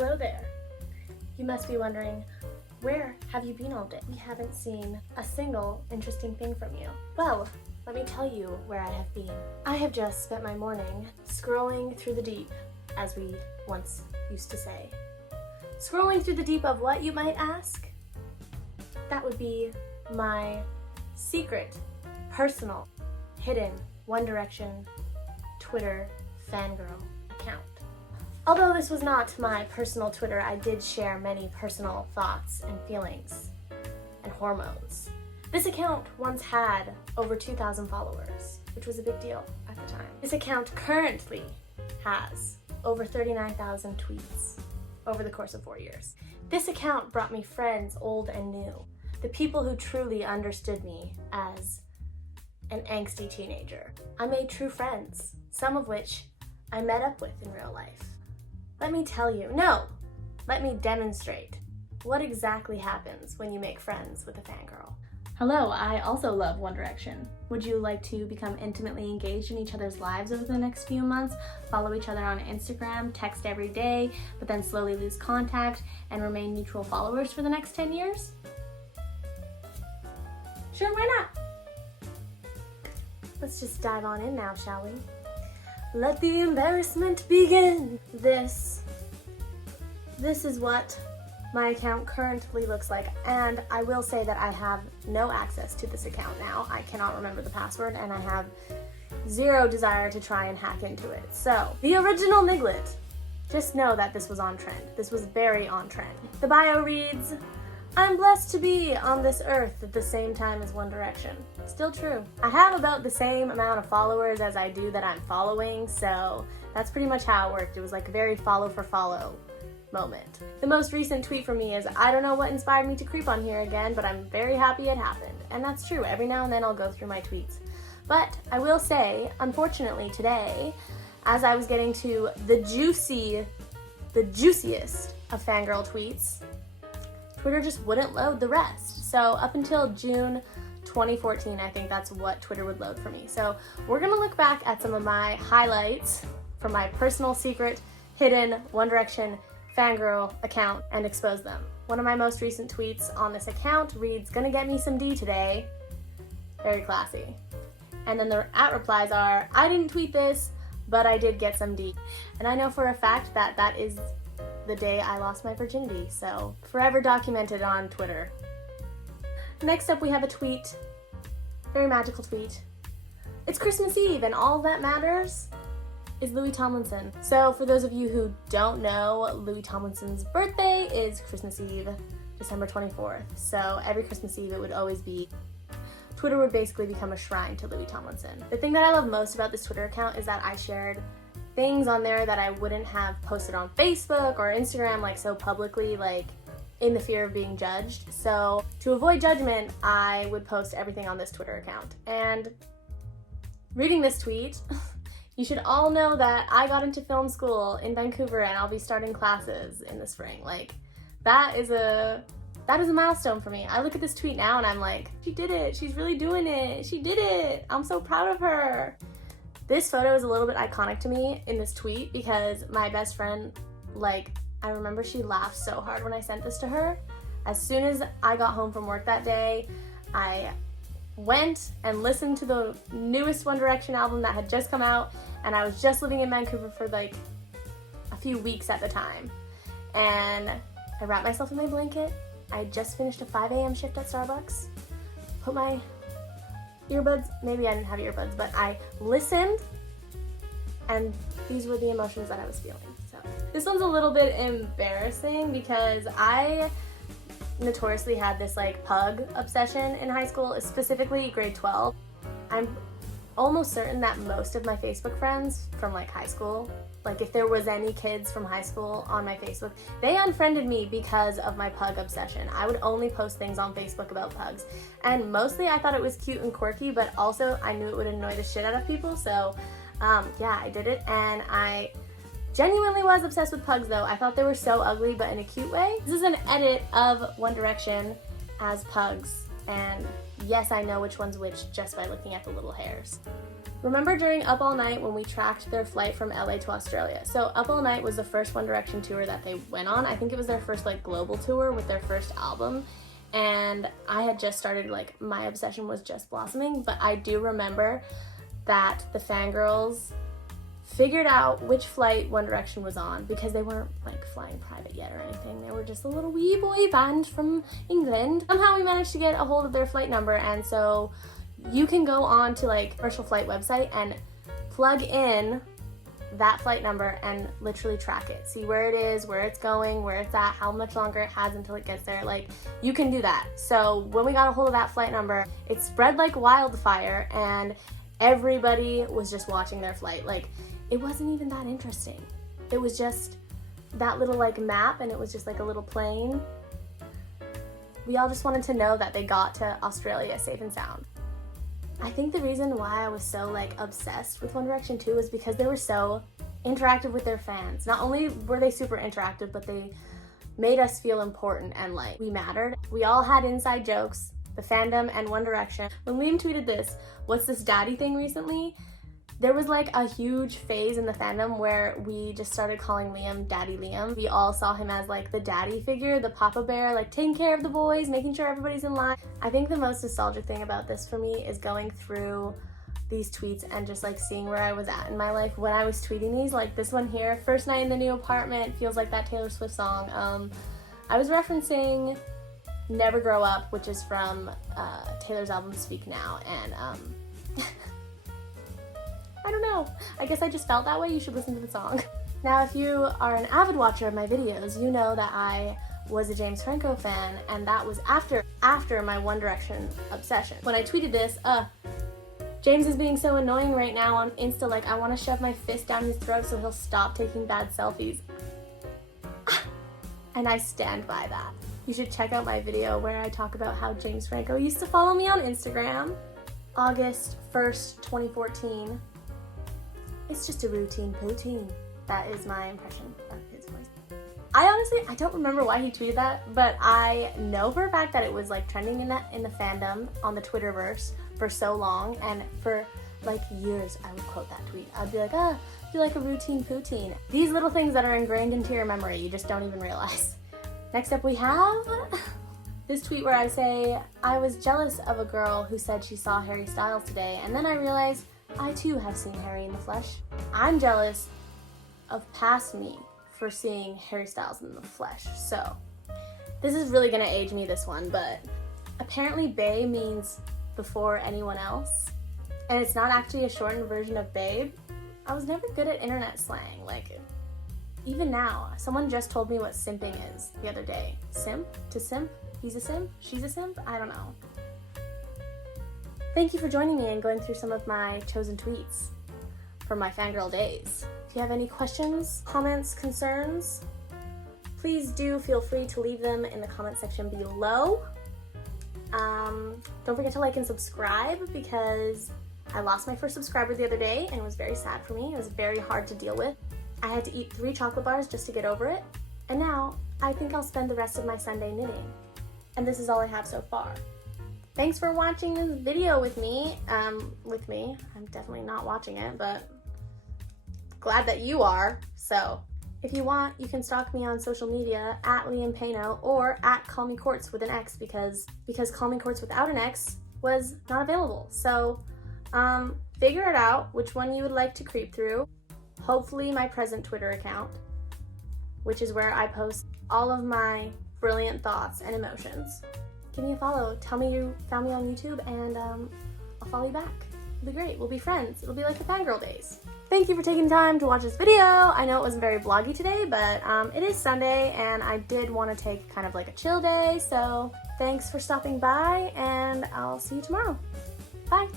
Hello there. You must be wondering, where have you been all day? We haven't seen a single interesting thing from you. Well, let me tell you where I have been. I have just spent my morning scrolling through the deep, as we once used to say. Scrolling through the deep of what, you might ask? That would be my secret, personal, hidden One Direction Twitter fangirl account. Although this was not my personal Twitter, I did share many personal thoughts and feelings and hormones. This account once had over 2,000 followers, which was a big deal at the time. This account currently has over 39,000 tweets over the course of 4 years. This account brought me friends old and new, the people who truly understood me as an angsty teenager. I made true friends, some of which I met up with in real life. Let me tell you, no, let me demonstrate what exactly happens when you make friends with a fangirl. Hello, I also love One Direction. Would you like to become intimately engaged in each other's lives over the next few months, follow each other on Instagram, text every day, but then slowly lose contact and remain mutual followers for the next 10 years? Sure, why not? Let's just dive on in now, shall we? Let the embarrassment begin. This is what my account currently looks like, and I will say that I have no access to this account now. I cannot remember the password, and I have zero desire to try and hack into it. So, the original Niglet. Just know that this was on trend. This was very on trend. The bio reads, "I'm blessed to be on this earth at the same time as One Direction." Still true. I have about the same amount of followers as I do that I'm following, so that's pretty much how it worked. It was like a very follow for follow moment. The most recent tweet from me is, "I don't know what inspired me to creep on here again, but I'm very happy it happened." And that's true. Every now and then I'll go through my tweets. But I will say, unfortunately today, as I was getting to the juiciest of fangirl tweets, Twitter just wouldn't load the rest. So up until June 2014, I think that's what Twitter would load for me. So we're gonna look back at some of my highlights from my personal secret, hidden One Direction fangirl account and expose them. One of my most recent tweets on this account reads, "Gonna get me some D today." Very classy. And then the @replies are, "I didn't tweet this, but I did get some D." And I know for a fact that that is the day I lost my virginity, so forever documented on Twitter. Next up we have a tweet, very magical tweet. It's Christmas Eve and all that matters is Louis Tomlinson. So for those of you who don't know, Louis Tomlinson's birthday is Christmas Eve, December 24th. So every Christmas Eve it would always be, Twitter would basically become a shrine to Louis Tomlinson. The thing that I love most about this Twitter account is that I shared things on there that I wouldn't have posted on Facebook or Instagram like so publicly, like in the fear of being judged. So to avoid judgment, I would post everything on this Twitter account. And reading this tweet, you should all know that I got into film school in Vancouver and I'll be starting classes in the spring. Like, that is a milestone for me. I look at this tweet now and I'm like, she did it. She's really doing it. She did it. I'm so proud of her. This photo is a little bit iconic to me in this tweet because my best friend, I remember she laughed so hard when I sent this to her. As soon as I got home from work that day, I went and listened to the newest One Direction album that had just come out, and I was just living in Vancouver for a few weeks at the time. And I wrapped myself in my blanket. I had just finished a 5 a.m. shift at Starbucks, put my earbuds, maybe I didn't have earbuds, but I listened, and these were the emotions that I was feeling. So this one's a little bit embarrassing because I notoriously had this pug obsession in high school, specifically grade 12. I'm almost certain that most of my Facebook friends from high school, if there was any kids from high school on my Facebook, they unfriended me because of my pug obsession. I would only post things on Facebook about pugs. And mostly I thought it was cute and quirky, but also I knew it would annoy the shit out of people. So yeah, I did it. And I genuinely was obsessed with pugs though. I thought they were so ugly, but in a cute way. This is an edit of One Direction as pugs. And yes, I know which one's which just by looking at the little hairs. Remember during Up All Night when we tracked their flight from LA to Australia? So Up All Night was the first One Direction tour that they went on. I think it was their first like global tour with their first album. And I had just started, like, my obsession was just blossoming, but I do remember that the fangirls figured out which flight One Direction was on because they weren't like flying private yet or anything. They were just a little wee boy band from England. Somehow we managed to get a hold of their flight number, and so you can go on to like commercial flight website and plug in that flight number and literally track it. See where it is, where it's going, where it's at, how much longer it has until it gets there. Like, you can do that. So when we got a hold of that flight number, it spread like wildfire and everybody was just watching their flight. Like, it wasn't even that interesting. It was just that little like map, and it was just like a little plane. We all just wanted to know that they got to Australia safe and sound. I think the reason why I was so like obsessed with One Direction 2 was because they were so interactive with their fans. Not only were they super interactive, but they made us feel important and like we mattered. We all had inside jokes, the fandom and One Direction. When Liam tweeted this, "What's this daddy thing?" recently, there was like a huge phase in the fandom where we just started calling Liam Daddy Liam. We all saw him as like the daddy figure, the papa bear, like taking care of the boys, making sure everybody's in line. I think the most nostalgic thing about this for me is going through these tweets and just like seeing where I was at in my life when I was tweeting these. Like this one here, "First night in the new apartment," feels like that Taylor Swift song. I was referencing Never Grow Up, which is from Taylor's album Speak Now, and I don't know. I guess I just felt that way. You should listen to the song. Now, if you are an avid watcher of my videos, you know that I was a James Franco fan, and that was after my One Direction obsession. When I tweeted this, James is being so annoying right now on Insta, like I want to shove my fist down his throat so he'll stop taking bad selfies. And I stand by that. You should check out my video where I talk about how James Franco used to follow me on Instagram. August 1st, 2014. It's just a routine poutine. That is my impression of his voice. I don't remember why he tweeted that, but I know for a fact that it was like trending in the fandom on the Twitterverse for so long, and for like years I would quote that tweet. I'd be like, do like a routine poutine. These little things that are ingrained into your memory, you just don't even realize. Next up we have this tweet where I say, "I was jealous of a girl who said she saw Harry Styles today, and then I realized I too have seen Harry in the flesh. I'm jealous of past me for seeing Harry Styles in the flesh." So this is really gonna age me, this one, but apparently bae means before anyone else, and it's not actually a shortened version of babe. I was never good at internet slang. Like, even now, someone just told me what simping is the other day. Simp? To simp? He's a simp? She's a simp? I don't know. Thank you for joining me and going through some of my chosen tweets from my fangirl days. If you have any questions, comments, concerns, please do feel free to leave them in the comment section below. Don't forget to like and subscribe because I lost my first subscriber the other day and it was very sad for me. It was very hard to deal with. I had to eat 3 chocolate bars just to get over it. And now I think I'll spend the rest of my Sunday knitting. And this is all I have so far. Thanks for watching this video with me. I'm definitely not watching it, but glad that you are. So if you want, you can stalk me on social media at Liam Payno or at Call Me Quartz with an X because Call Me Quartz without an X was not available. So figure it out which one you would like to creep through. Hopefully my present Twitter account, which is where I post all of my brilliant thoughts and emotions. Give me a follow. Tell me you found me on YouTube and I'll follow you back. It'll be great. We'll be friends. It'll be like the fangirl days. Thank you for taking time to watch this video. I know it wasn't very vloggy today, but it is Sunday and I did want to take kind of like a chill day. So thanks for stopping by and I'll see you tomorrow. Bye.